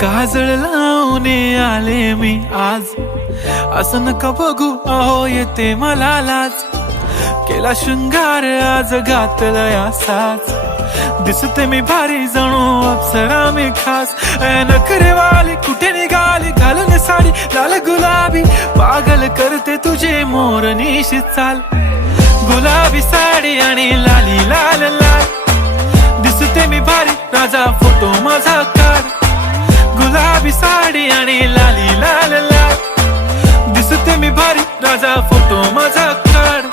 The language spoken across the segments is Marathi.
काजळ लावून आले मी आज, असं नका बघू अहो येते मला लाज. केला शृंगार आज घातलाय असाच, दिसते मी भारी जणू अप्सरा मी खास. नखरेवाली कुठे निघाली घालून साडी लाल गुलाबी, पागल करते तुझे मोरनीशी चाल. गुलाबी साडी आणि लाली लाल लाल, दिसते मी भारी राजा फोटो माझा काढ. गुलाबी साडी आणि लाली लाल लाल, दिसते मी भारी राजा फोटो माझा काढ.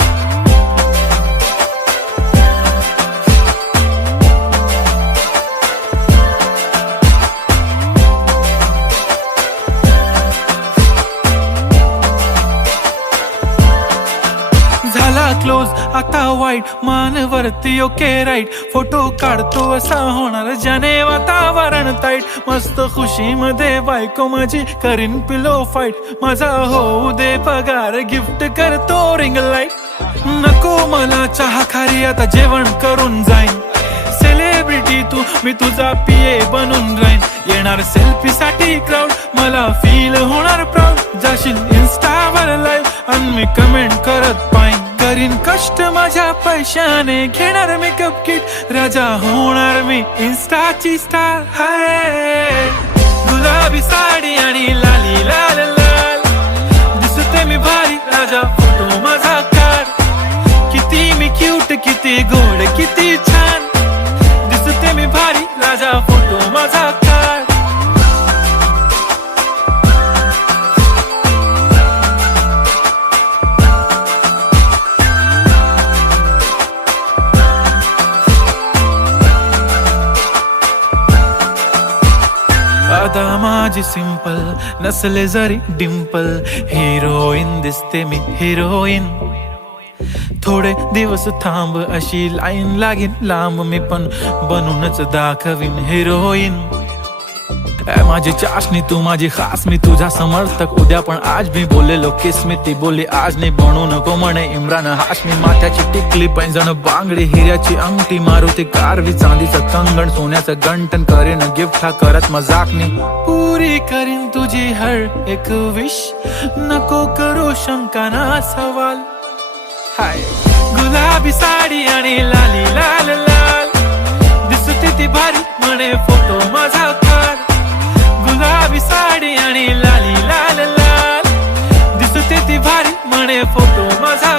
झाला क्लोज आता वाईट, मान वरती ओके राईट. फोटो काढतो असा होणार ज्याने वातावरण ताईट. मस्त खुशी मध्ये बायको माझी करीन पिलो फाईट. माझा होऊ दे पगार गिफ्ट करतो रिंग लाईट. नको मला चहा खारी आता जेवण करून जाईन. सेलिब्रिटी तू मी तुझा पिये बनून राहीन. येणार सेल्फी साठी क्राऊड मला फील होणार प्राऊड. जाशील इन्स्टावर लाईव्ह आणि मी कमेंट करत पाईन. करीन कष्ट माझ्या पैशाने घेणार मेकअप किट. राजा होणार मी इन्स्टाची स्टार. हाय गुलाबी साडी आणि लाली लाल लाल, दिसते मी भारी राजा फोटो माझा काढ. किती मी क्यूट किती गोड किती छान, दिसते मी भारी राजा फोटो माझा काढ. आता माझी सिंपल नसले जरी डिंपल, हिरोईन दिसते मी हिरोईन. थोडे दिवस थांब अशी लाईन लागेल लांब, मी पण बनूनच दाखवीन हिरोईन. माझी चाशनी तू माझी खास, मी तुझा समर्थक उद्या पण आज मी बोलेलो किस मी ती बोली आज नाही. बनू नको म्हणे इम्रान हाशमी. माथ्याची टिकली पैंजण बांगडी हिऱ्याची अंगठी, मारुती कारवी चांदीचं कंगण सोन्याचं गंटन. करीन गिफ्ट हा करत मजाकनी, पुरी करीन तुझी हर एक विश. नको करू शंका ना सवाल. हाय गुलाबी साडी आणि लाली लाल लाल, दिसते ती भारी म्हणे फोटो माझा काढ. गुलाबी साडी आणि लाली लाल लाल, दिसते ती भारी म्हणे फोटो माझा